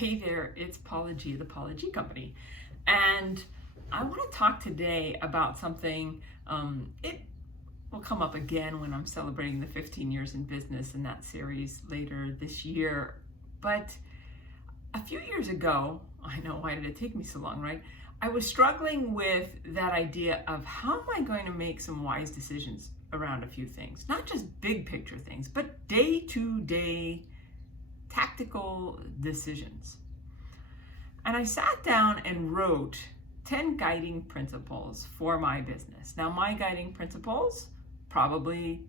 Hey there, it's Paula G, the Paula G Company. And I want to talk today about something, it will come up again when I'm celebrating the 15 years in business in that series later this year. But a few years ago, I know, why did it take me so long, right? I was struggling with that idea of how am I going to make some wise decisions around a few things, not just big picture things, but day-to-day tactical decisions. And I sat down and wrote 10 guiding principles for my business. Now, my guiding principles probably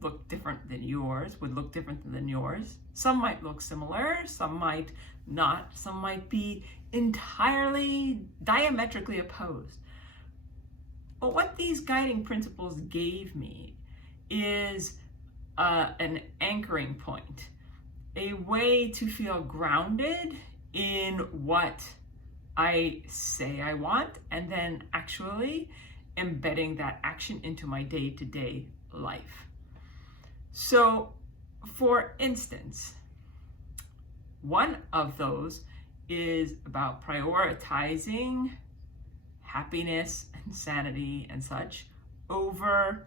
look different than yours, would look different than yours. Some might look similar, some might not, some might be entirely diametrically opposed. But what these guiding principles gave me is an anchoring point, a way to feel grounded in what I say I want, and then actually embedding that action into my day-to-day life. So, for instance, one of those is about prioritizing happiness and sanity and such over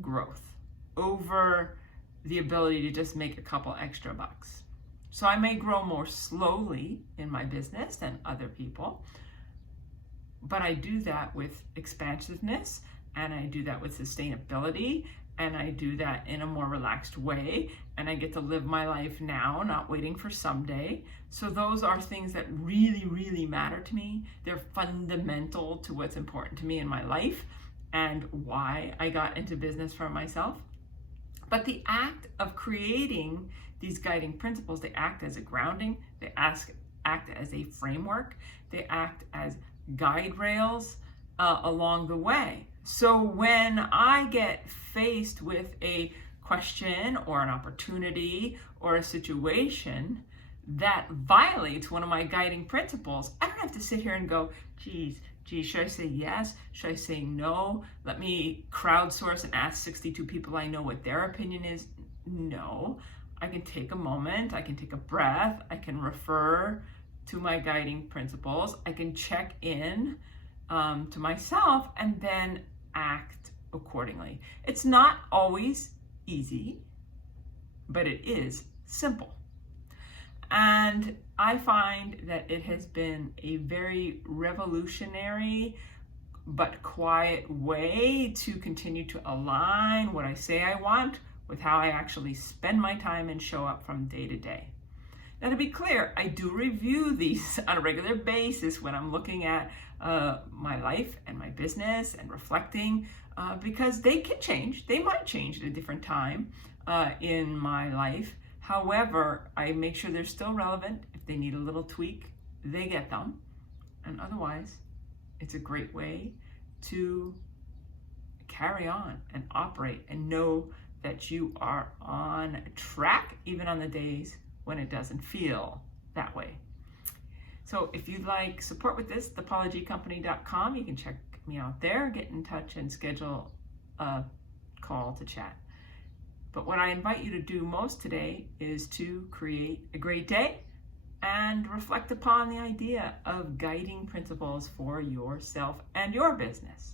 growth, over the ability to just make a couple extra bucks. So I may grow more slowly in my business than other people, but I do that with expansiveness, and I do that with sustainability, and I do that in a more relaxed way, and I get to live my life now, not waiting for someday. So those are things that really, really matter to me. They're fundamental to what's important to me in my life and why I got into business for myself. But the act of creating these guiding principles, they act as a grounding, they act as a framework, they act as guide rails along the way. So when I get faced with a question or an opportunity or a situation that violates one of my guiding principles, I don't have to sit here and go, geez, should I say yes? Should I say no? Let me crowdsource and ask 62 people I know what their opinion is. No, I can take a moment, I can take a breath, I can refer to my guiding principles, I can check in to myself and then act accordingly. It's not always easy, but it is simple. And I find that it has been a very revolutionary but quiet way to continue to align what I say I want with how I actually spend my time and show up from day to day. Now, to be clear, I do review these on a regular basis when I'm looking at my life and my business and reflecting because they can change. They might change at a different time in my life. However, I make sure they're still relevant. If they need a little tweak, they get them. And otherwise, it's a great way to carry on and operate and know that you are on track, even on the days when it doesn't feel that way. So if you'd like support with this, thepaulagcompany.com, you can check me out there, get in touch and schedule a call to chat. But what I invite you to do most today is to create a great day and reflect upon the idea of guiding principles for yourself and your business.